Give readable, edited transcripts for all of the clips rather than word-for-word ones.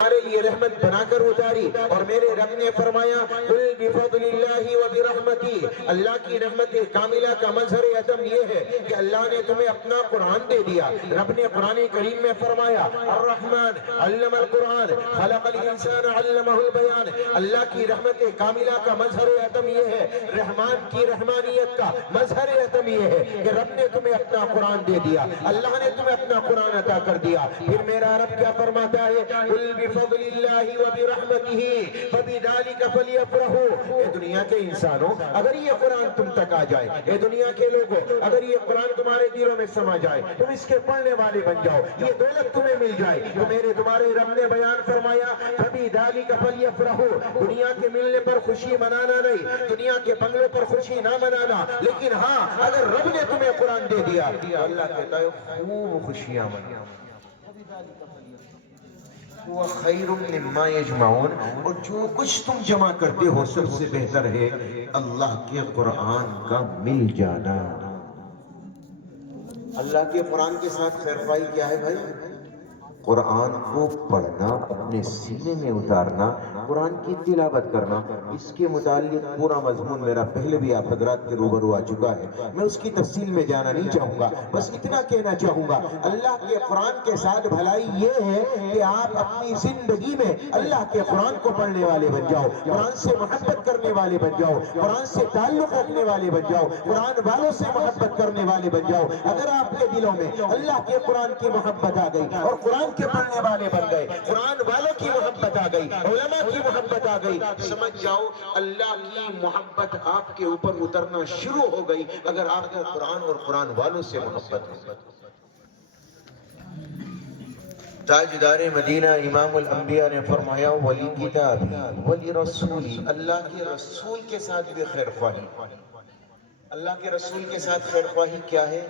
ہمارے لیے رحمت بنا کر اتاری، اور میرے رب نے فرمایا قل بفضل اللہ وبرحمتی، اللہ کی رحمت کاملہ کا مظہر عدم یہ ہے کہ اللہ نے تمہیں اپنا قرآن دے دیا۔ رب نے قرآن کریم میں فرمایا الرحمن علم القرآن خلق الانسان علمہ البیان، اللہ کی رحمت کاملہ کا مظہر عدم یہ ہے، رحمان کی رحمانیت کا مظہر عدم یہ ہے کہ رب نے تمہیں اپنا قرآن دے دیا، اللہ نے تمہیں اپنا قرآن عطا کر دیا۔ پھر میرا رب کیا فرماتا ہے قل بفضل اللہ وبرحمتہ فبذلک فلیفرحوا، اے دنیا کے انسانوں اگر یہ قرآن تم تک آ جائے، اے دنیا کے لوگوں اگر یہ قرآن تمہارے دلوں میں سما جائے، تم اس کے پڑھنے والے بن جاؤ، یہ دولت تمہیں مل جائے، تو میرے تمہارے رب نے بیان فرمایا فبذلک فلیفرحوا، دنیا کے ملنے پر خوشی منانا نہیں، دنیا کے بنگلوں پر خوشی نہ منانا، لیکن ہاں اگر رب نے تمہیں قرآن دے دیا تو اللہ کہتا ہے خوب خوشیاں مناؤ۔ وہ خیر مما یجمعون، اور جو کچھ تم جمع کرتے ہو سب سے بہتر ہے اللہ کے قرآن کا مل جانا۔ اللہ کے قرآن کے ساتھ خیر خواہی کیا ہے بھائی؟ قرآن کو پڑھنا، اپنے سینے میں اتارنا، قرآن کی تلاوت کرنا۔ اس کے متعلق پورا مضمون میرا پہلے بھی آپ حضرات کے روبرو آ چکا ہے، میں اس کی تفصیل میں جانا نہیں چاہوں گا، بس اتنا کہنا چاہوں گا اللہ کے قرآن کے ساتھ بھلائی یہ ہے کہ آپ اپنی زندگی میں اللہ کے قرآن کو پڑھنے والے بن جاؤ، قرآن سے محبت کرنے والے بن جاؤ، قرآن سے تعلق رکھنے والے بن جاؤ، قرآن والوں سے محبت کرنے والے بن جاؤ۔ اگر آپ کے دلوں میں اللہ کے قرآن کی محبت آ گئی اور قرآن کے پڑھنے والے بن گئے، قرآن والوں کی محبت آ گئی، علماء کی محبت آ گئی، سمجھ جاؤ اللہ کی محبت آپ کے اوپر اترنا شروع ہو گئی اگر آپ کو قرآن اور قرآن والوں سے محبت ہے۔ تاجدار مدینہ امام الانبیاء نے فرمایا ولی کتابی ولی رسولی، اللہ کے رسول کے ساتھ بھی خیر خواہی۔ اللہ کے رسول کے ساتھ خیر خواہی کیا ہے؟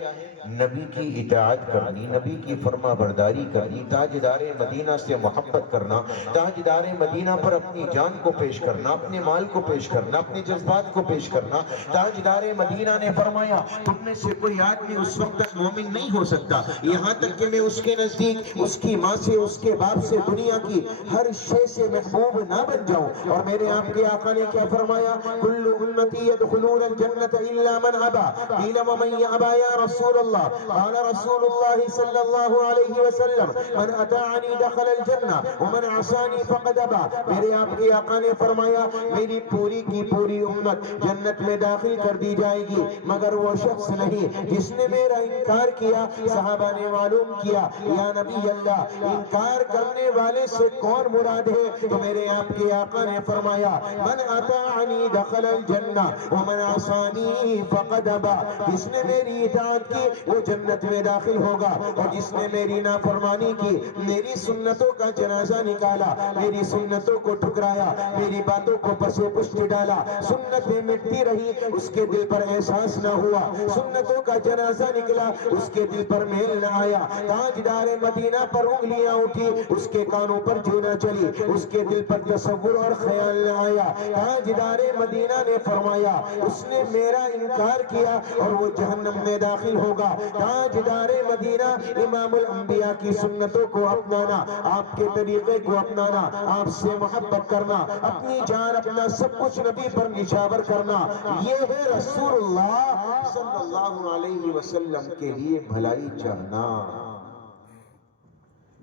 نبی کی اطاعت کرنی، نبی کی فرما برداری کرنی، تاجدار مدینہ سے محبت کرنا، تاجدار مدینہ پر اپنی جان کو پیش کرنا، اپنے مال کو پیش کرنا، اپنے جذبات کو پیش کرنا۔ تاجدار مدینہ نے فرمایا تم میں سے کوئی آدمی اس وقت تک مومن نہیں ہو سکتا یہاں تک کہ میں اس کے نزدیک اس کی ماں سے، اس کے باپ سے، دنیا کی ہر شے سے محبوب نہ بن جاؤں۔ اور میرے آپ کے آقا نے کیا فرمایا کل امتی يدخلون الجنة الا من ابى، قیل ومن یابى یا رسول اللہ، قال رسول اللہ صلی اللہ علیہ وسلم من اطاعنی دخل الجنہ ومن عصانی فقد ابى۔ میرے آپ کے آقا نے فرمایا میری پوری کی پوری امت جنت میں داخل کر دی جائے گی مگر وہ شخص نہیں جس نے میرا انکار کیا۔ صحابہ نے معلوم کیا یا نبی اللہ انکار کرنے والے سے کون مراد ہے؟ تو میرے آپ کے آقا نے فرمایا من اطاعنی دخل الجنہ ومن عصانی فقد ابى، جس نے میری اطاعت کی وہ جنت میں داخل ہوگا، اور جس نے میری نافرمانی کی، میری سنتوں کا جنازہ نکالا، میری سنتوں کو ٹھکرایا، میری باتوں کو پس پشت ڈالا، سنتیں مٹتی رہی، اس کے دل پر احساس نہ ہوا، سنتوں کا جنازہ نکلا، اس کے دل پر میل نہ آیا، تاجدار مدینہ پر انگلیاں اٹھی، اس کے کانوں پر جو نہ چلی، اس کے دل پر تصور اور خیال نہ آیا۔ تاجدار مدینہ نے فرمایا اس نے میرا انکار کیا اور وہ جہنم میں داخل ہوگا۔ تاجدار مدینہ امام الانبیاء کی سنتوں کو اپنانا، آپ کے طریقے کو اپنانا، آپ سے محبت کرنا، اپنی جان اپنا سب کچھ نبی پر نچھاور کرنا، یہ ہے رسول اللہ صلی اللہ علیہ وسلم کے لیے بھلائی چاہنا۔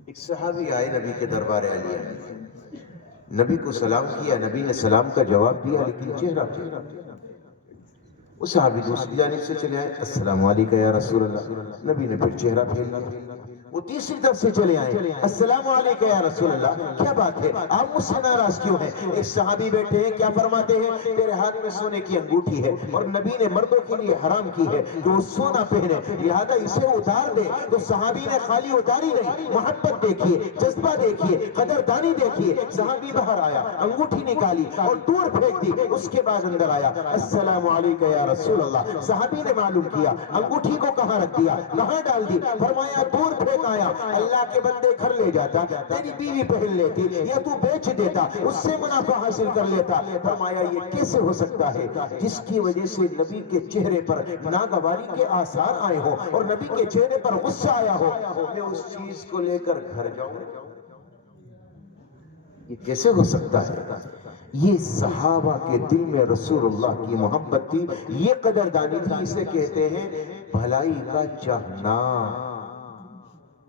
ایک صحابی آئے نبی کے دربار عالیہ، نبی کو سلام کیا، نبی نے سلام کا جواب دیا لیکن چہرہ پھیرا۔ وہ صحابی دوسری جانب سے چلے آئے، السلام علیکم یا رسول اللہ، نبی نے پھر چہرہ پھیر لیا۔ وہ تیسری طرف سے چلے آئے، السلام علیکم یا رسول اللہ، کیا بات ہے آپ مجھ سے ناراض کیوں ہیں؟ ایک صحابی بیٹھے ہیں، کیا فرماتے ہیں تیرے ہاتھ میں سونے کی انگوٹھی ہے اور نبی نے مردوں کے لیے حرام کی ہے کہ وہ سونا پہنے، لہذا اسے اتار دے۔ تو صحابی نے خالی اتاری نہیں، محبت دیکھیے، جذبہ دیکھیے، قدردانی دیکھیے۔ صحابی باہر آیا، انگوٹھی نکالی اور دور پھینک دی، اس کے بعد اندر آیا، السلام علیکم یا رسول اللہ۔ صحابی نے معلوم کیا انگوٹھی کو کہاں رکھ دیا، کہاں ڈال دی، فرمایا دور پھینک آیا، اللہ کے بندے گھر لے جاتا، تیری بیوی پہن لیتی یا تو بیچ دیتا، اس سے منافع حاصل کر لیتا۔ فرمایا یہ کیسے ہو سکتا ہے؟ جس کی وجہ سے نبی کے چہرے پر ناگواری کے آثار آئے ہو اور نبی کے چہرے پر غصہ آیا ہو، میں اس چیز کو لے کر گھر جاؤں۔ یہ کیسے ہو سکتا ہے؟ یہ صحابہ کے دل میں رسول اللہ کی محبت تھی، یہ قدردانی تھی، اسے کہتے ہیں بھلائی کا چاہنا۔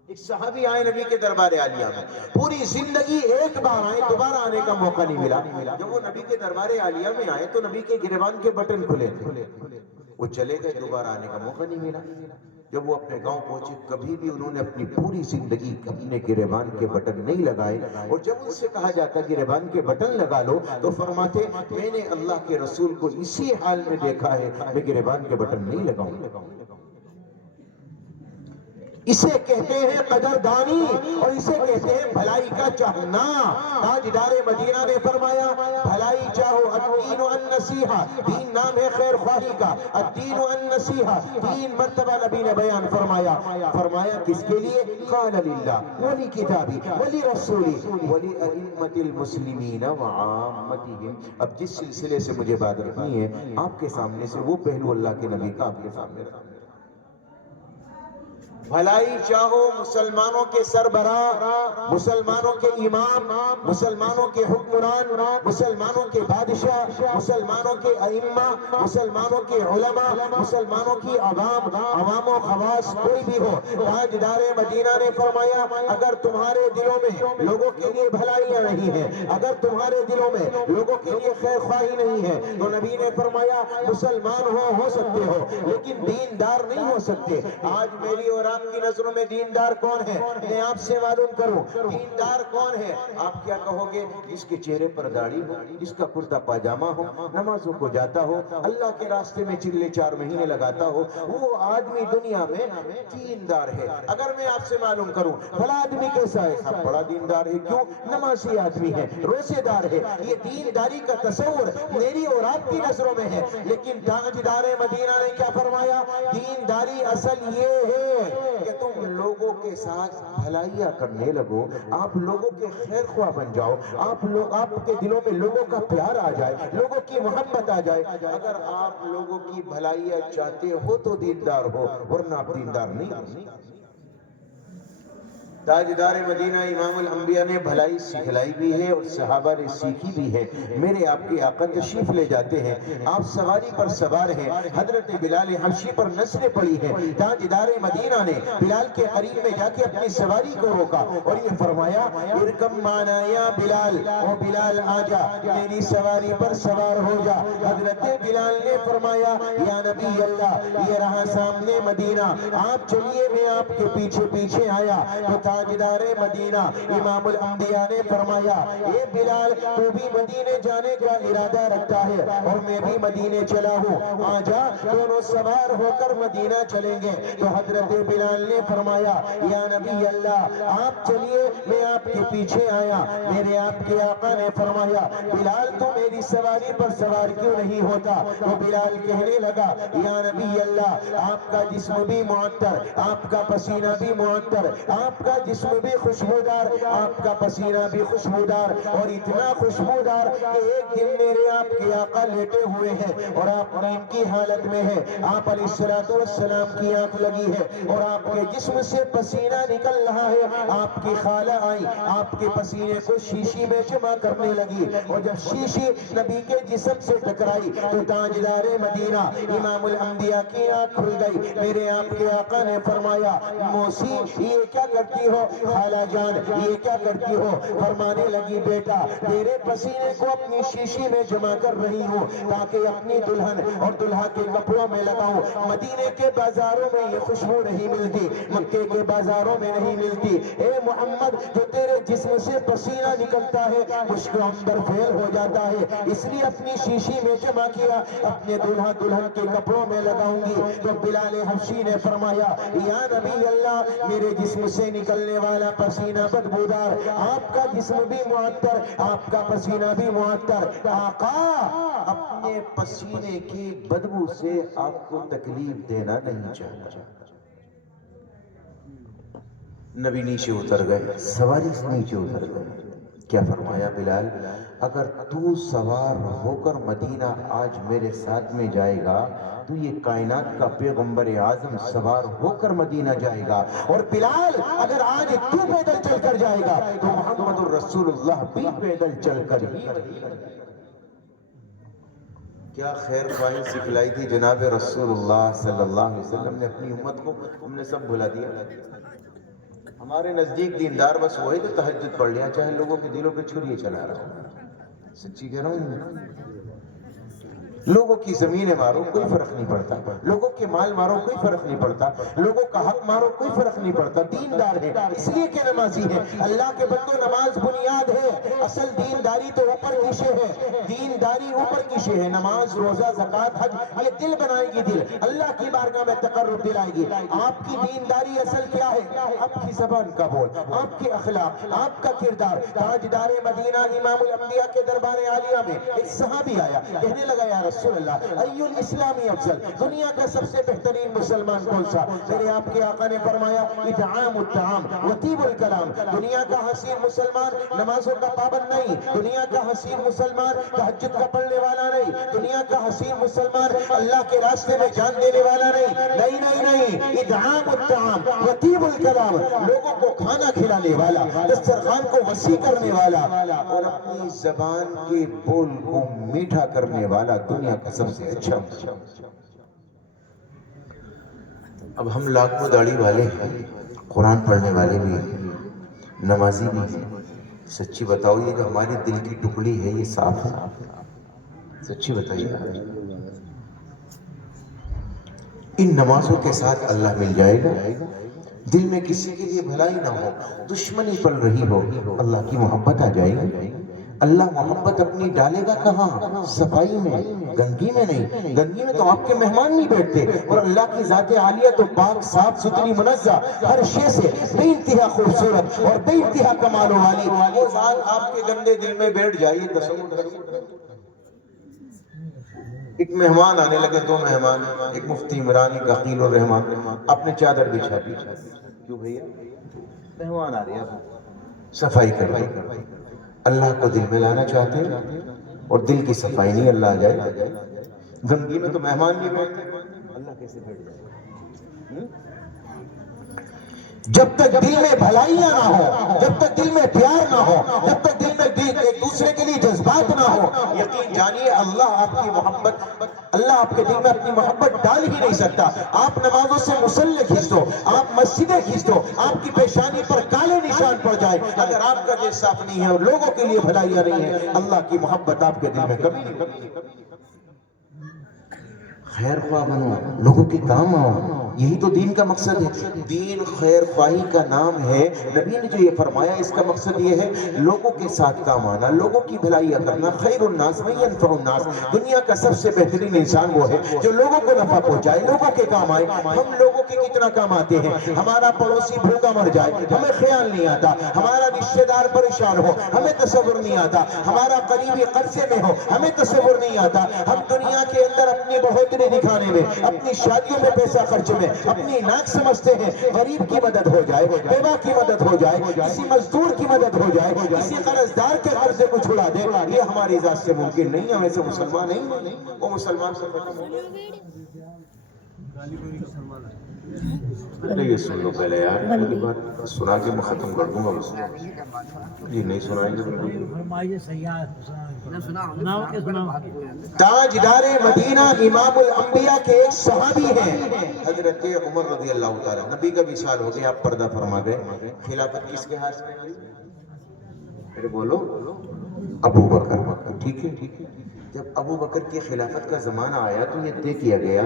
ایک صحابی آئے نبی کے دربار عالیہ میں، پوری زندگی ایک بار آئے، دوبارہ آنے کا موقع نہیں ملا۔ جب وہ نبی کے دربار عالیہ میں آئے تو نبی کے گریبان کے بٹن کھلے تھے، وہ چلے گئے، دوبارہ آنے کا موقع نہیں ملا۔ جب وہ اپنے گاؤں پہنچے، کبھی بھی انہوں نے اپنی پوری زندگی اپنے گریبان کے بٹن نہیں لگائے، اور جب ان سے کہا جاتا گریبان کے بٹن لگا لو تو فرماتے میں نے اللہ کے رسول کو اسی حال میں دیکھا ہے، میں گریبان کے بٹن نہیں لگاؤں۔ اسے کہتے ہیں قدردانی، اور اسے کہتے ہیں بھلائی کا چاہنا۔ تاجدار مدینہ نے فرمایا بھلائی چاہو، الدین النصیحہ، دین نام ہے خیر خواہی کا، الدین النصیحہ، تین مرتبہ نبی نے بیان فرمایا۔ فرمایا کس کے لیے؟ قال للہ ولی کتابی ولی رسولی ولی ائمۃ المسلمین وعامتہم۔ اب جس سلسلے سے مجھے بات رکھنی ہے، آپ کے سامنے سے وہ پہلو اللہ کے نبی کا آپ کے سامنے رکھنا ہے۔ بھلائی چاہو مسلمانوں کے سربراہ، مسلمانوں کے امام، مسلمانوں کے حکمران، مسلمانوں کے بادشاہ، مسلمانوں کے ائمہ، مسلمانوں کے علماء، مسلمانوں کی عوام و خواص کوئی بھی ہو، تاجدار مدینہ نے فرمایا اگر تمہارے دلوں میں لوگوں کے لیے بھلائیاں نہیں ہیں، اگر تمہارے دلوں میں لوگوں کے لیے خیر خواہی نہیں ہے، تو نبی نے فرمایا مسلمان ہو سکتے ہو لیکن دیندار نہیں ہو سکتے۔ آج میری اور آپ کی نظروں میں دیندار کون ہے؟ میں آپ سے معلوم کروں دیندار کون ہے؟ آپ کیا کہو گے؟ جس کے چہرے پر داڑھی ہو، جس کا کرتا پاجامہ ہو، نمازوں کو جاتا ہو، اللہ کے راستے میں چلے 4 مہینے لگاتا ہو، وہ آدمی دنیا میں دیندار ہے۔ اگر میں آپ سے معلوم کروں فلاں آدمی کیسا ہے؟ صاحب بڑا دیندار ہے۔ کیوں؟ نمازی آدمی ہے، روزے دار ہے۔ یہ دینداری کا تصور میری اور آپ کی نظروں میں ہے، لیکن تاجدار مدینہ نے کیا فرمایا؟ دینداری اصل یہ ہے کہ تم لوگوں کے ساتھ بھلائیاں کرنے لگو، آپ لوگوں کے خیر خواہ بن جاؤ، آپ کے دلوں میں لوگوں کا پیار آ جائے، لوگوں کی محبت آ جائے۔ اگر آپ لوگوں کی بھلائیاں چاہتے ہو تو دیندار ہو، ورنہ آپ دیندار نہیں ہو۔ تاجدار مدینہ امام الانبیاء نے بھلائی سکھلائی بھی ہے اور صحابہ نے سیکھی بھی ہے۔ میرے آپ کے آقا تشریف لے جاتے ہیں، آپ سواری پر سوار ہیں، حضرت بلال حبشی پر نظریں پڑی ہیں۔ تاجدار مدینہ نے بلال کے قریب میں جا کے اپنی سواری کو روکا اور یہ فرمایا ارکم معنا یا بلال، او بلال آجا میری سواری پر سوار ہو جا۔ حضرت بلال نے فرمایا یا نبی اللہ یہ رہا سامنے مدینہ، آپ چلیے میں آپ کے پیچھے پیچھے آیا۔ تو تاجدار مدینہ امام الانبیاء نے فرمایا اے بلال تو بھی مدینے جانے کا ارادہ رکھتا ہے اور میں بھی مدینے چلا ہوں، آجا دونوں سوار ہو کر مدینہ چلیں گے۔ تو حضرت بلال نے فرمایا یا نبی اللہ آپ چلیے میں آپ کے پیچھے آیا۔ میرے آپ کے آقا نے فرمایا بلال تو میری سواری پر سوار کیوں نہیں ہوتا؟ تو بلال کہنے لگا یا نبی اللہ آپ کا جسم بھی معطر، آپ کا پسینہ بھی معطر، آپ کا جسم بھی خوشبودار، آپ کا پسینہ بھی خوشبودار، اور اتنا خوشبودار کہ ایک دن میرے آپ کے آقا لیٹے ہوئے ہیں اور آپ نیند کی حالت میں ہیں، آپ علیہ السلام کی آنکھ لگی ہے اور آپ کے جسم سے پسینہ نکل رہا ہے۔ آپ کی خالہ آئی، آپ کے پسینے کو شیشی میں جمع کرنے لگی، اور جب شیشی نبی کے جسم سے ٹکرائی تو تاجدار مدینہ امام الانبیاء کی آنکھ کھل گئی۔ میرے آپ کے آقا نے فرمایا موسی یہ کیا کرتی ہو؟ خالہ جان یہ کیا کرتی ہو؟ فرمانے لگی بیٹا تیرے پسینے کو اپنی شیشی میں جمع کر رہی ہوں تاکہ اپنی دلہن اور دلہا کے کپڑوں میں لگاؤں۔ مدینے کے بازاروں میں یہ خوشبو نہیں ملتی، مکے کے بازاروں میں نہیں ملتی۔ اے محمد جو تیرے جسم سے پسینہ نکلتا ہے مشک عنبر فیل ہو جاتا ہے، اس لیے اپنی شیشی میں جمع کیا، اپنے دلہا دلہن کے کپڑوں میں لگاؤں گی۔ تو بلال حبشی نے فرمایا یا نبی اللہ میرے جسم سے نکلنے والا پسینہ بدبودار، آپ کا جسم بھی معطر، آپ کا پسینہ بھی معطر، آقا اپنے پسینے کی بدبو سے آپ کو تکلیف دینا نہیں چاہتا۔ نبی نیچے اتر گئے، سواری نیچے اتر گئے، کیا فرمایا بلال اگر تو سوار ہو کر مدینہ آج میرے ساتھ میں جائے گا تو یہ کائنات کا پیغمبر اعظم سوار ہو کر مدینہ جائے گا، اور بلال اگر آج تو پیدل چل کر جائے گا تو محمد الرسول اللہ بھی پیدل چل کر ہی مدینہ جائے گا۔ کیا خیر خواہی سکھلائی تھی جناب رسول اللہ صلی اللہ علیہ وسلم نے اپنی امت کو، ہم نے سب بھلا دیا۔ ہمارے نزدیک دیندار بس وہی تو تہجد پڑھ لیا، چاہے لوگوں کے دلوں پہ چھریے چلا رہا ہوں، سچی کہہ رہا ہوں۔ لوگوں کی زمینیں مارو کوئی فرق نہیں پڑتا، لوگوں کے مال مارو کوئی فرق نہیں پڑتا، لوگوں کا حق مارو کوئی فرق نہیں پڑتا۔ دیندار ہے اس لیے کہ نمازی ہے۔ اللہ کے بندو نماز بنیاد ہے، اصل دینداری تو اوپر کی شے ہے، دینداری اوپر کی شے ہے۔ نماز، روزہ، زکوٰۃ، حج یہ دل بنائے گی، دل اللہ کی بارگاہ میں تقرب دلائے گی۔ آپ کی دینداری اصل کیا ہے؟ آپ کی زبان کا بول، آپ کے اخلاق، آپ کا کردار۔ تاجدار مدینہ امام الانبیاء کے دربار عالیہ میں ایک صحابی آیا، کہنے لگا یا رسول اللہ ای الاسلامی افضل، دنیا کا سب سے بہترین مسلمان کون سا؟ میرے آپ کے آقا نے فرمایا اطعام الطعام وطیب الکلام، دنیا کا حسین مسلمان نمازوں کا پابند نہیں، دنیا کا حسین مسلمان تہجد کا پڑھنے والا نہیں، دنیا کا حسین مسلمان اللہ کے راستے میں جان دینے والا نہیں، نہیں نہیں نہیں، اطعام الطعام وطیب الکلام، لوگوں کو کھانا کھلانے والا، دسترخوان کو وسیع کرنے والا، اور اپنی زبان کے بول کو میٹھا کرنے والا دنیا کا سب سے اچھا۔ اب ہم لاکھوں داڑھی والے ہیں، قرآن پڑھنے والے بھی ہیں، نمازی بھی ہیں، سچی بتاؤ یہ جو ہماری دل کی ٹکڑی ہے یہ صاف ہے؟ سچی بتائیے۔ ان نمازوں کے ساتھ اللہ مل جائے گا، دل میں کسی کے لیے بھلائی نہ ہو، دشمنی پل رہی ہو، اللہ کی محبت آ جائے گی۔ اللہ محبت اپنی ڈالے گا کہاں؟ صفائی میں، گندگی میں نہیں۔ گندگی میں تو آپ کے مہمان نہیں بیٹھتے، اور اللہ کی ذات عالیہ تو پاک صاف ستھری منزہ، ہر شے سے بے انتہا خوبصورت اور بے انتہا کمالوں والی، وہ ذات آپ کے گندے دل میں بیٹھ جائے، تصور کریے۔ ایک مہمان آنے لگے، دو مہمان، ایک مفتی عمران، ایک عقیل الرحمان، اپنے چادر بچھا دی۔ کیوں بھئییا؟ مہمان آ رہے ہیں، صفائی کر رہے۔ اللہ کو دل میں لانا چاہتے ہیں اور دل کی صفائی نہیں، اللہ آ جائے۔ گندگی میں تو مہمان نہیں بیٹھتے، اللہ کیسے بیٹھ جائے؟ جب تک دل میں بھلائیاں نہ ہو، جب تک دل میں پیار نہ ہو، جب تک دل میں ایک دوسرے کے لیے جذبات نہ ہو، یقین جانیے اللہ آپ کی محبت، اللہ آپ کے دل میں اپنی محبت ڈال ہی نہیں سکتا۔ آپ نمازوں سے مصلی کھینچ دو، آپ مسجدیں کھینچ دو، آپ کی پیشانی پر کالے نشان پڑ جائے، اگر آپ کا دل صاف نہیں ہے اور لوگوں کے لیے بھلائیاں نہیں ہے، اللہ کی محبت آپ کے دل میں کبھی نہیں۔ خیر خواہ بنو، لوگوں کے کام آؤ، یہی تو دین کا مقصد ہے۔ دین خیر خواہی کا نام ہے۔ نبی نے جو یہ فرمایا اس کا مقصد یہ ہے لوگوں کے ساتھ کام آنا، لوگوں کی بھلائیاں کرنا۔ خیر الناس من ینفع الناس، دنیا کا سب سے بہترین انسان وہ ہے جو لوگوں کو نفع پہنچائے، لوگوں کے کام آئے۔ ہم لوگوں کے کتنا کام آتے ہیں؟ ہمارا پڑوسی بھوکا مر جائے، ہمیں خیال نہیں آتا، ہمارا رشتہ دار پریشان ہو، ہمیں تصور نہیں آتا، ہمارا قریبی قرضے میں ہو، ہمیں تصور نہیں آتا۔ ہم دنیا کے اندر اپنی بہتری دکھانے میں، اپنی شادیوں میں پیسہ خرچ میں اپنی ناک سمجھتے ہیں۔ غریب کی مدد ہو جائے، بیوہ کی مدد ہو جائے، کسی مزدور کی مدد ہو جائے، کسی قرضدار کے قرضے کو چھڑا دے، یہ ہماری ذات سے ممکن نہیں ہے۔ ہم ایسے مسلمان نہیں، وہ مسلمان سے ختم ہو گئے۔ یہ سن لو پہلے یار، پوری بات سنا کے میں ختم کر دوں گا بس۔ یہ نہیں سنائیں گے بالکل۔ تاجدار مدینہ امام الانبیاء کے ایک صحابی ہیں حضرت عمر رضی اللہ تعالیٰ، نبی کا وصال ہو گیا، آپ پردہ فرما گئے۔ خلافت کس کے ہاتھ میں؟ پھر بولو ابو بکر، ٹھیک ہے۔ جب ابو بکر کی خلافت کا زمانہ آیا تو یہ طے کیا گیا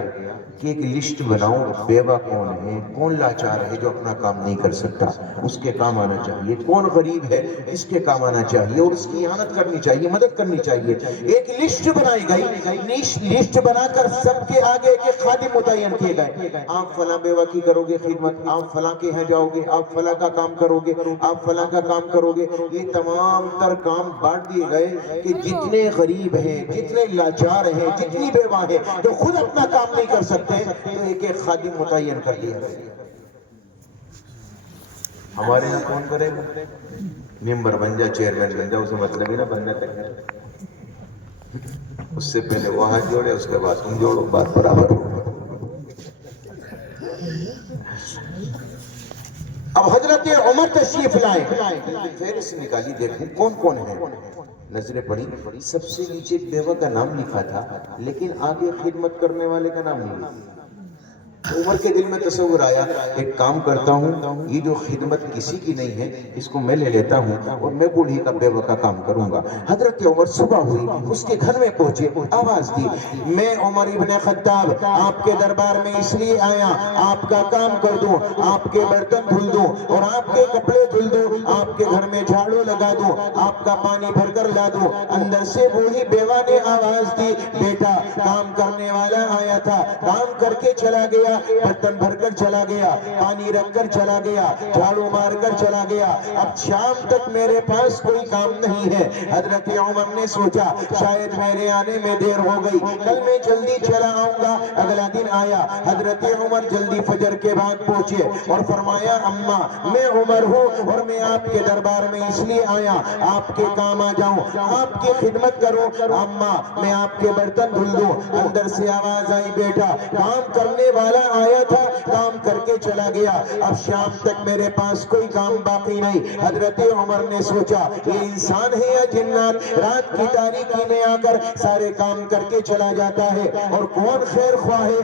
کہ ایک لسٹ بناؤ، بیوہ کون ہے، کون لاچار ہے جو اپنا کام نہیں کر سکتا، اس کے کام آنا چاہیے، کون غریب ہے اس کے کام آنا چاہیے، اور اس کی اعانت کرنی چاہیے، مدد کرنی چاہیے۔ ایک لسٹ بنائی گئی، لسٹ بنا کر سب کے آگے ایک خادم متعین کیے گئے۔ آپ فلاں بیوہ کی کرو گے خدمت، آپ فلاں کے یہاں جاؤ گے، آپ فلاں کا کام کرو گے، آپ فلاں کا کام کرو گے۔ یہ تمام تر کام بانٹ دیے گئے کہ جتنے غریب ہیں، جتنے لاچار ہیں، جتنی بیوہ ہیں جو خود اپنا کام نہیں کر سکتے، تو ایک ایک خادم متعین کر دیا۔ ہمارے یہاں کون کرے گا؟ ممبر بن جا، چیئرمین بن جا، اسے مطلب ہی نہ بننا تک، اس سے پہلے وہ ہاتھ جوڑے، اس کے بعد تم جوڑو، بات برابر ہو۔ اب حضرت عمر تشریف لائے، فہرست نکالی، دیکھیں کون کون ہے، نظریں پڑی، سب سے نیچے بیوہ کا نام لکھا تھا، لیکن آگے خدمت کرنے والے کا نام نہیں لکھا۔ عمر کے دل میں تصور آیا، ایک کام کرتا ہوں، یہ جو خدمت کسی کی نہیں ہے اس کو میں لے لیتا ہوں اور میں بوڑھی کا بیوہ کا کام کروں گا۔ حضرت عمر صبح ہوئی، اس کے گھر میں پہنچے، آواز دی، میں عمر ابن خطاب آپ کے دربار میں اس لیے آیا، آپ کا کام کر دوں، آپ کے برتن دھل دوں اور آپ کے کپڑے دھل دوں، آپ کے گھر میں جھاڑو لگا دوں، آپ کا پانی بھر کر لا دوں۔ اندر سے بوڑھی بیوہ نے آواز دی، بیٹا کام کرنے والا آیا تھا، کام کر کے چلا گیا، برتن بھر کر چلا گیا، پانی رکھ کر چلا گیا، جھاڑو مار کر چلا گیا، اب شام تک میرے پاس کوئی کام نہیں ہے۔ حضرت عمر نے سوچا شاید میرے آنے میں دیر ہو گئی، کل میں جلدی چلا آؤں گا۔ اگلا دن آیا، حضرت عمر جلدی فجر کے بعد پہنچے اور فرمایا اماں میں عمر ہوں اور میں آپ کے دربار میں اس لیے آیا آپ کے کام آ جاؤں، آپ کی خدمت کروں، اماں میں آپ کے برتن دھل دوں۔ اندر سے آواز آئی، بیٹا کام کرنے والا آیا تھا، کام کر کے چلا گیا، اب شام تک میرے پاس کوئی کام باقی نہیں۔ حضرت عمر نے سوچا یہ انسان ہے یا جنات، رات کی تاریکی میں آ کر سارے کام کر کے چلا جاتا ہے، اور کون خیر خواہ ہے،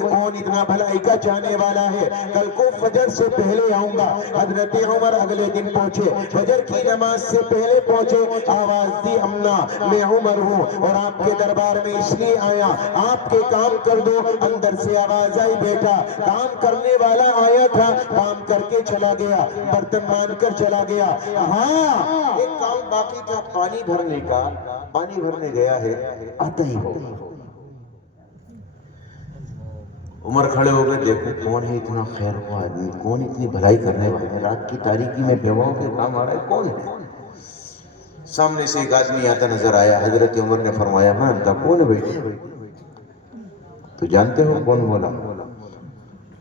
کون اتنا بھلائی کا چاہنے والا ہے، کل کو فجر سے پہلے آؤں گا۔ حضرت عمر اگلے دن پہنچے، فجر کی نماز سے پہلے پہنچے، آواز دی اماں میں عمر ہوں اور آپ کے دربار میں اس لیے آیا آپ کے کام کر دو۔ اندر سے آواز آئی، بیٹا کام کرنے والا آیا تھا، کام کر کے چلا گیا، برتن مان کر چلا گیا، ہاں ایک کام باقی تھا پانی بھرنے کا، پانی بھرنے گیا ہے، آتا ہی ہو۔ عمر کھڑے ہو گئے، دیکھو کون ہے اتنا خیر خواہ آدمی، کون اتنی بھلائی کرنے والا ہے، رات کی تاریکی میں بیواؤں کے کام آ رہا ہے، کون ہے؟ سامنے سے ایک آدمی آتا نظر آیا، حضرت عمر نے فرمایا میں انتا کون ہے بیٹے؟ تو جانتے ہو کون بولا؟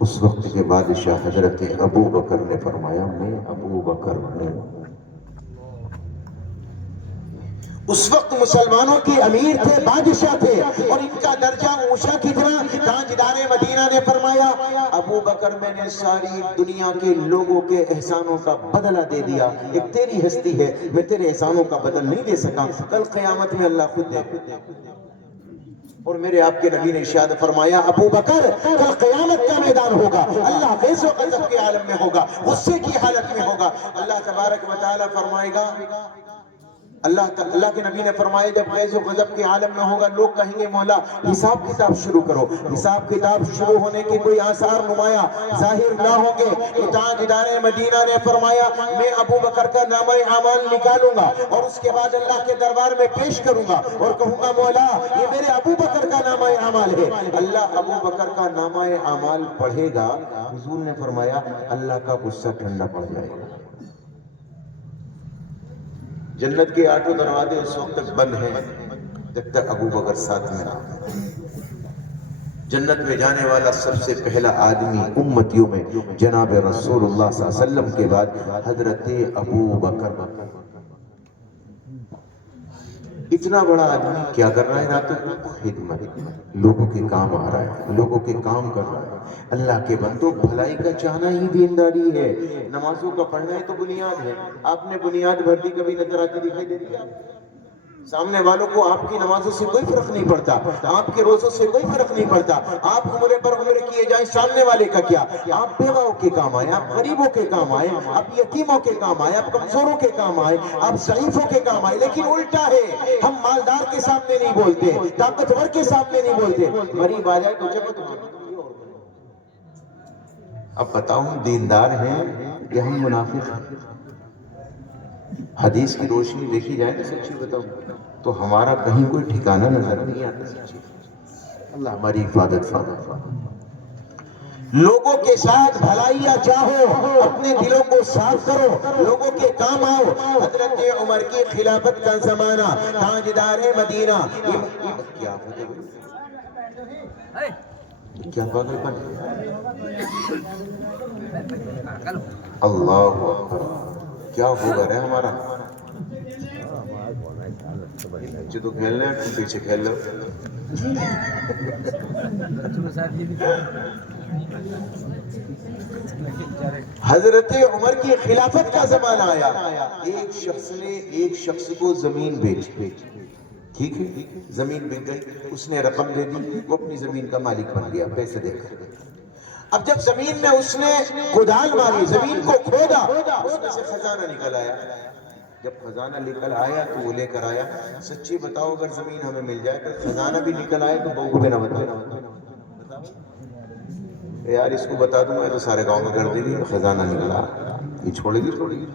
اس وقت کے بادشاہ حضرت ابو بکر نے فرمایا میں ابو بکر ہوں۔ اس وقت مسلمانوں کی امیر تھے، بادشاہ تھے، اور ان کا درجہ اونچا کتنا، تاجدار مدینہ نے فرمایا ابو بکر میں نے ساری دنیا کے لوگوں کے احسانوں کا بدلہ دے دیا، ایک تیری ہستی ہے، میں تیرے احسانوں کا بدل نہیں دے سکا، کل قیامت میں اللہ خود دے۔ اور میرے آپ کے نبی نے ارشاد فرمایا ابو بکر کل قیامت کا میدان ہوگا، اللہ غیظ و غضب کے عالم میں ہوگا، غصے کی حالت میں ہوگا، اللہ تبارک و تعالی فرمائے گا، اللہ کے نبی نے فرمایا جب غیظ و غضب کے عالم میں ہوگا لوگ کہیں گے مولا حساب کتاب شروع کرو، حساب کتاب شروع ہونے کے کوئی آثار نمایاں ظاہر نہ ہوں گے، تو تاجدار مدینہ نے فرمایا میں ابو بکر کا نامہ اعمال نکالوں گا اور اس کے بعد اللہ کے دربار میں پیش کروں گا اور کہوں گا مولا یہ میرے ابو بکر کا نامہ اعمال ہے۔ اللہ ابو بکر کا نامہ اعمال پڑھے گا، حضور نے فرمایا اللہ کا غصہ ٹھنڈا پڑ جائے گا۔ جنت کے 8 دروازے اس وقت تک بند ہیں جب تک ابو بکر ساتھ میں نہ ہو۔ جنت میں جانے والا سب سے پہلا آدمی امتیوں میں جناب رسول اللہ صلی اللہ علیہ وسلم کے بعد حضرت ابو بکر۔ اتنا بڑا آدمی کیا کر رہا ہے راتوں کو؟ خدمت، لوگوں کے کام آ رہا ہے، لوگوں کے کام کر رہا ہے۔ اللہ کے بندوں بھلائی کا چاہنا ہی دینداری ہے، نمازوں کا پڑھنا ہی تو بنیاد ہے۔ آپ نے بنیاد بھر دی کبھی نظر آتی دکھائی دیتی ہے؟ سامنے والوں کو آپ کی نمازوں سے کوئی فرق نہیں پڑتا، آپ کے روزوں سے کوئی فرق نہیں پڑتا، آپ عمرے پر عمرے کیے جائیں سامنے والے کا کیا؟ آپ بیواؤں کے کام آئے، آپ غریبوں کے کام آئے، آپ یتیموں کے کام آئے، آپ کمزوروں کے کام آئے، آپ ضعیفوں کے کام آئے، لیکن الٹا ہے ہم مالدار کے سامنے نہیں بولتے، طاقتور کے سامنے نہیں بولتے، غریب آ جائے تو جب اب بتاؤں دیندار ہیں یا ہم منافق ہیں؟ حدیث کی روشنی دیکھی جائے نا سچی بتاؤں تو ہمارا کہیں کوئی ٹھکانہ نظر نہیں آتا سچی۔ اللہ ہماری حفاظت فرمائے۔ لوگوں کے ساتھ بھلائیاں چاہو، اپنے دلوں کو صاف کرو، لوگوں کے کام آؤ۔ حضرت عمر کی خلافت کا زمانہ، تاجدار مدینہ کیا کیا پاگل پن؟ اللہ اکبر، کیا ہوگا رہے ہمارا؟ جو تو کھیلنا ہے تم پیچھے کھیل لو. حضرت عمر کی خلافت کا زمانہ آیا، ایک شخص نے ایک شخص کو زمین بیچی، ٹھیک ہے، زمین بک گئی، اس نے رقم دے دی، وہ اپنی زمین کا مالک بن گیا پیسے دے کر. اب جب زمین میں اس نے کدال ماری، زمین کو کھودا، اس میں سے خزانہ نکل آیا. جب خزانہ نکل آیا تو وہ لے کر آیا. سچی بتاؤ اگر زمین ہمیں مل جائے تو خزانہ بھی نکل آئے تو بہو کو بھی نہ بتاؤ. یار اس کو بتا دوں میں تو سارے گاؤں میں کر دے گی خزانہ نکلا، یہ چھوڑے گی.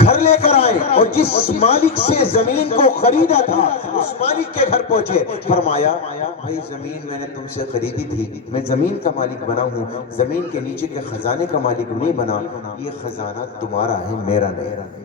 گھر لے کر آئے اور جس مالک سے زمین کو خریدا تھا اس مالک کے گھر پہنچے. فرمایا بھائی زمین میں نے تم سے خریدی تھی، میں زمین کا مالک بنا ہوں، زمین کے نیچے کے خزانے کا مالک نہیں بنا. یہ خزانہ تمہارا ہے، میرا نہیں.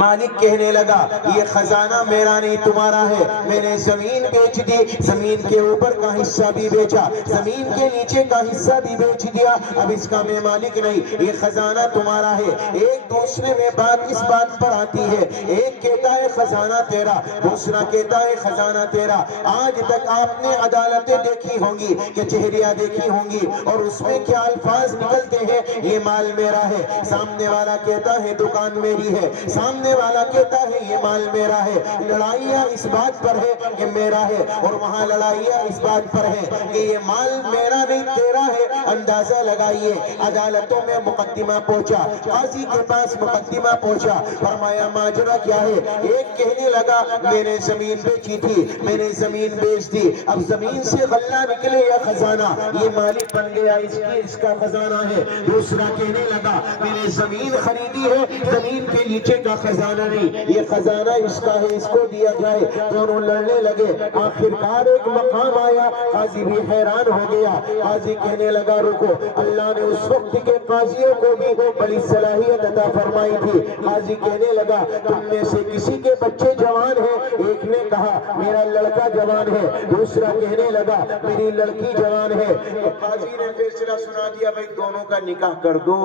مالک کہنے لگا یہ خزانہ میرا نہیں تمہارا ہے، میں نے زمین بیچ دی، زمین کے اوپر کا حصہ بھی بیچا، زمین کے نیچے کا حصہ بھی بیچ دیا، اب اس کا میں مالک نہیں، یہ خزانہ تمہارا ہے. ایک دوسرے میں بات اس بات پر آتی ہے، ایک کہتا ہے خزانہ تیرا، دوسرا کہتا ہے خزانہ تیرا. آج تک آپ نے عدالتیں دیکھی ہوں گی، کچہریاں دیکھی ہوں گی، اور اس میں کیا الفاظ نکلتے ہیں، یہ مال میرا ہے. سامنے والا کہتا ہے دکان میری ہے، سامنے والا کہتا ہے یہ مال میرا ہے. لڑائیاں اس بات پر ہے کہ میرا ہے، اور وہاں لڑائیاں اس بات پر ہے کہ یہ مال میرا نہیں تیرا ہے. اندازہ لگائیے، عدالتوں میں مقدمہ پہنچا، قاضی کے پاس مقدمہ پہنچا. فرمایا ماجرا کیا ہے؟ ایک کہنے لگا میں نے زمین بیچی تھی، میں نے زمین بیچ دی، اب زمین سے غلہ نکلے یا خزانہ، یہ مالک بن گیا، اس کا خزانہ ہے. دوسرا کہنے لگا میں نے زمین خریدی ہے، زمین کے نیچے کا خزانہ نہیں، یہ خزانہ اس کا ہے، اس کو دیا جائے. دونوں لڑنے لگے، آخرکار ایک مقام آیا، قاضی بھی حیران ہو گیا. قاضی کہنے لگا رکو، اللہ نے اس وقت کے قاضیوں کو بھی بڑی صلاحیت عطا فرمائی تھی. قاضی کہنے لگا تم میں سے کسی کے بچے جوان ہیں؟ ایک نے کہا میرا لڑکا جوان ہے، دوسرا کہنے لگا میری لڑکی جوان ہے. قاضی نے فیصلہ سنا دیا بھائی دونوں کا نکاح کر دو،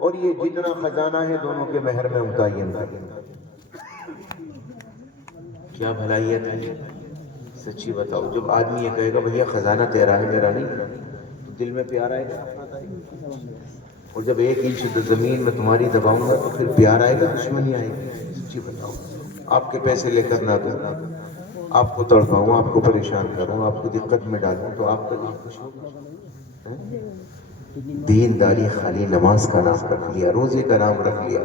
اور یہ جتنا خزانہ ہے دونوں کے مہر میں متعین کر دو. کیا بھلائیت ہے؟ سچی بتاؤ جب آدمی یہ کہے گا بھیا خزانہ تیرا ہے میرا نہیں، تو دل میں پیار آئے گا. اور جب 1 انچ زمین میں تمہاری دباؤں گا تو پھر پیار آئے گا، دشمنی آئے گی. سچی بتاؤ، آپ کے پیسے لے کر نہ دوں، آپ کو تڑپاؤں، آپ کو پریشان کروں، آپ کو دقت میں ڈالوں، تو آپ کا دل خوش ہوگا؟ دینداری خالی نماز کا نام رکھ لیا، روزے کا نام رکھ لیا،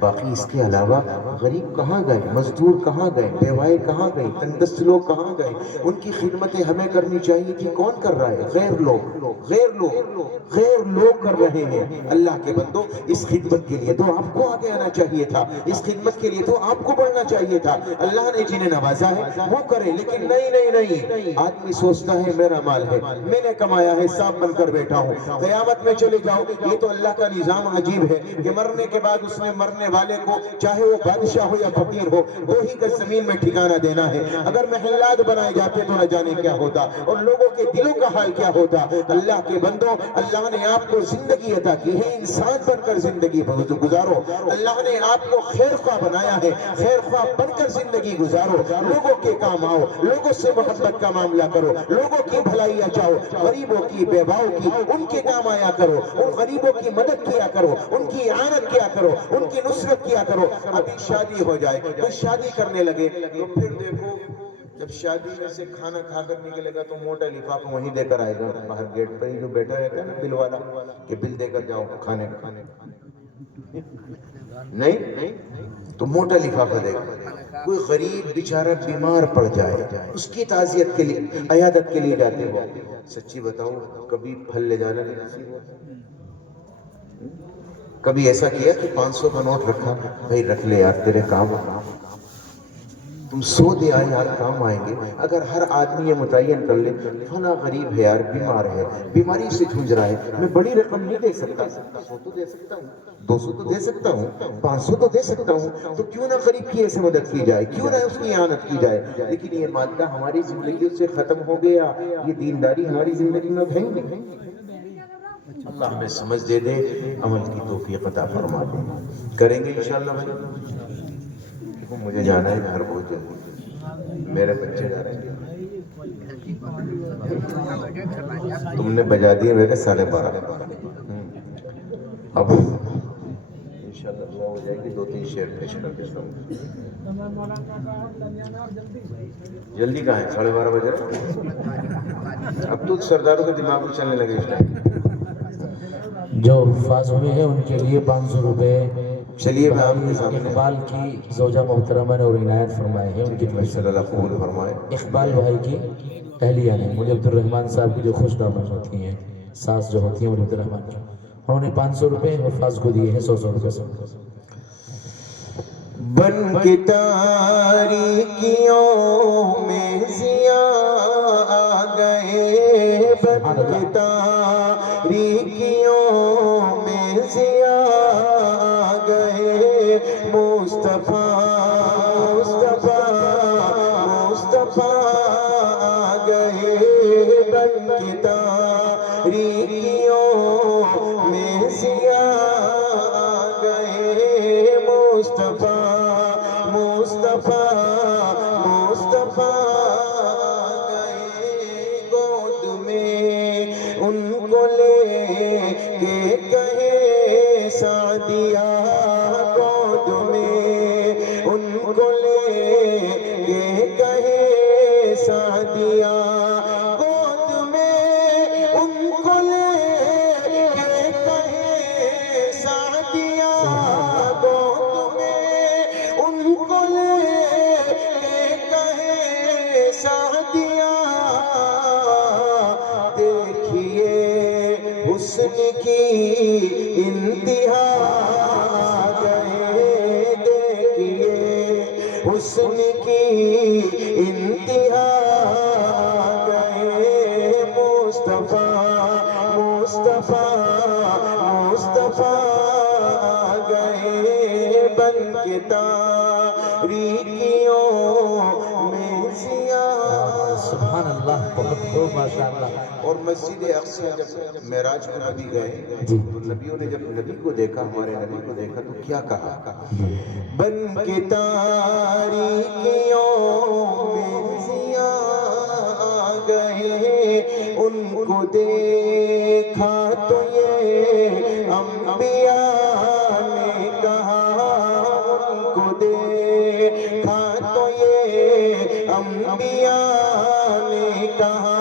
باقی اس کے علاوہ غریب کہاں گئے، مزدور کہاں گئے، بیوائے کہاں گئے، تنگدست لوگ کہاں گئے؟ ان کی خدمتیں ہمیں کرنی چاہیے تھی، کون کر رہا ہے؟ غیر لوگ کر رہے ہیں. اللہ کے بندو اس خدمت کے لیے تو آپ کو آگے آنا چاہیے تھا، اس خدمت کے لیے تو آپ کو بڑھنا چاہیے تھا. اللہ نے جنہیں نوازا ہے وہ کرے، لیکن نہیں، آدمی سوچتا ہے میرا مال ہے، میں نے کمایا ہے، صاحب بن کر بیٹھا ہوں. قیامت میں چلے جاؤ، یہ تو اللہ کا نظام عجیب ہے کہ مرنے کے بعد اس نے مرنے والے کو چاہے وہ بادشاہ ہو یا فقیر ہو 2 ہی گز زمین میں ٹھکانہ دینا ہے. اگر محلات بنائے جاتے تو نہ جانے کیا ہوتا، اور لوگوں کے دلوں کا حال کیا ہوتا. اللہ کے بندوں، اللہ نے آپ کو زندگی عطا کی ہے، انسان بن کر زندگی گزارو. اللہ نے آپ کو خیر خواہ بنایا ہے، خیر خواہ بن کر زندگی گزارو. لوگوں کے کام آؤ، لوگوں سے محبت کا معاملہ کرو، لوگوں کی بھلائیاں چاہو، غریبوں کی، بیواؤں کی، ان کے کام آیا کرو، ان غریبوں کی مدد کیا کرو، ان کی اعانت کیا کرو، ان کی نصرت کیا کرو. ابھی شادی ہو جائے، کوئی شادی کرنے لگے تو پھر دیکھو جب شادی میں سے کھانا کھا کر نکلے گا تو موٹا لفافہ وہیں دے کر آئے گا. باہر گیٹ پر ہی جو بیٹھا رہتا ہے نا بل والا کہ بل دے کر جاؤ کھانے کا، نہیں تو موٹا لفافہ دے گا. کوئی غریب بیچارہ بیمار پڑ جائے، اس کی تعزیت کے لیے، عیادت کے لیے جاتے ہو. سچی بتاؤ کبھی پھل لے جانا نہیں نصیب ہوتا؟ کبھی ایسا کیا کہ 500 کا نوٹ رکھا، بھائی رکھ لے یار تیرے کام. تم 100 دے آئے یار کام آئیں گے. اگر ہر آدمی یہ متعین کر لے فلاں غریب ہے یار، بیمار ہے، بیماری سے جھوجھ رہا ہے، میں بڑی رقم نہیں دے سکتا، 100 تو دے سکتا ہوں، 200 تو دے سکتا ہوں، 500 تو دے سکتا ہوں، تو کیوں نہ غریب کی ایسے مدد کی جائے، کیوں نہ اس کی اعانت کی جائے. لیکن یہ مادہ ہماری زندگی سے ختم ہو گیا، یہ دینداری ہماری زندگی میں ہے نہیں. اللہ ہمیں سمجھ دے دے، عمل کی توفیق عطا فرما دے. کریں گے انشاءاللہ بھائی. مجھے جانا ہے گھر بہت جلدی، میرے بچے جا رہے ہیں. تم نے بجا دیے میرے 12:30. اب انشاءاللہ دعا ہو جائے گی، 2-3 شعر پیش کر دیتا ہوں. جلدی کہاں ہے؟ 12:30 بج رہے. اب تو سرداروں کے دماغ میں چلنے لگے اس ٹائم. جو حفاظ ہوئے ہیں ان کے لیے 500 روپے چلیے میں آپ کے سامنے اقبال کی زوجہ محترمہ نے اور عنایت فرمائے ہیں. ان کی طرف سے اللہ قبول فرمائے. اقبال بھائی کی اہلیہ نے مجھے عبد الرحمن صاحب کی جو خوش دامن ہوتی ہیں، ساس جو ہوتی ہیں مجھے عبد الرحمن کی، انہوں نے 500 روپے حفاظ کو دیے ہیں 100 روپے سے. بن کے تاریکیوں میں ضیاء آ گئے، بن کے تاریکیوں میں ضیاء آ گئے. مصطفیٰ مصطفیٰ مصطفیٰ آ گئے. بن کے تاریکیوں میں ضیاء آ گئے. مصطفیٰ مصطفیٰ مصطفیٰ آ گئے. گود میں ان کو لے کے کہے سعدیہ، گود میں ان کو لے کے کہے سعدیہ. گود میں ان کو لے کے کہے سعدیہ، گود میں ان کو لے کے کہے سعدیہ. دیکھیے حسن کی انتہا آ گئے، دیکھیے حسن کی انتہا آ گئے. مصطفیٰ مصطفیٰ مصطفیٰ آ گئے. بن کے تاریکیوں میں ضیاء. سبحان اللہ، بہت خوب، ماشاءاللہ. اور مسجد اقصی جب معراج کو نبی گئے تو نبیوں نے جب نبی کو دیکھا، ہمارے نبی کو دیکھا تو کیا کہا؟ بن کے تاریکیوں میں ضیاء آ گئے. ان کو دیکھا تو یہ انبیاء نے کہا، ان کو دیکھا تو یہ انبیاء نے کہا.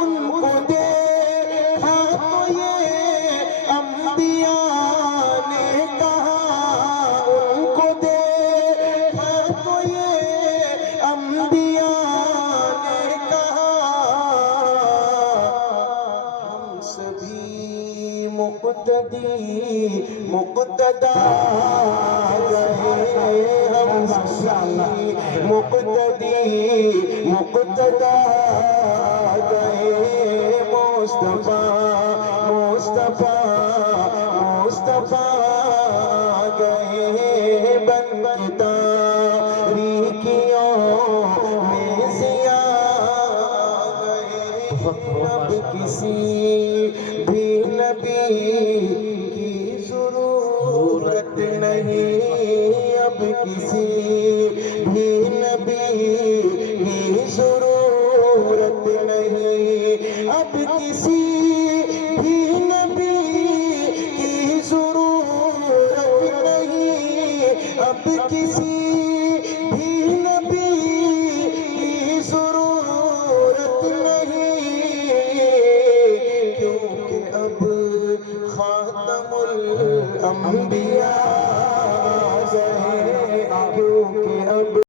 ان کو دیکھا تو یہ انبیاء نے کہا، ان کو دیکھا تو یہ انبیاء نے کہا. ہم سبھی مقتدی مقتدا گئے، ہم سبھی مقتدی مقتدا گئے. مصطفیٰ مصطفیٰ مصطفیٰ گئے. بن کے تاریکیوں میں ضیاء آ گئے. اب کسی بھی نبی کی ضرورت نہیں، اب کسی بھی نبی کی ضرورت نہیں، اب کسی بھی نبی کی ضرورت نہیں، اب کسی بھی نبی کی ضرورت نہیں. کیونکہ اب خاتم الانبیاء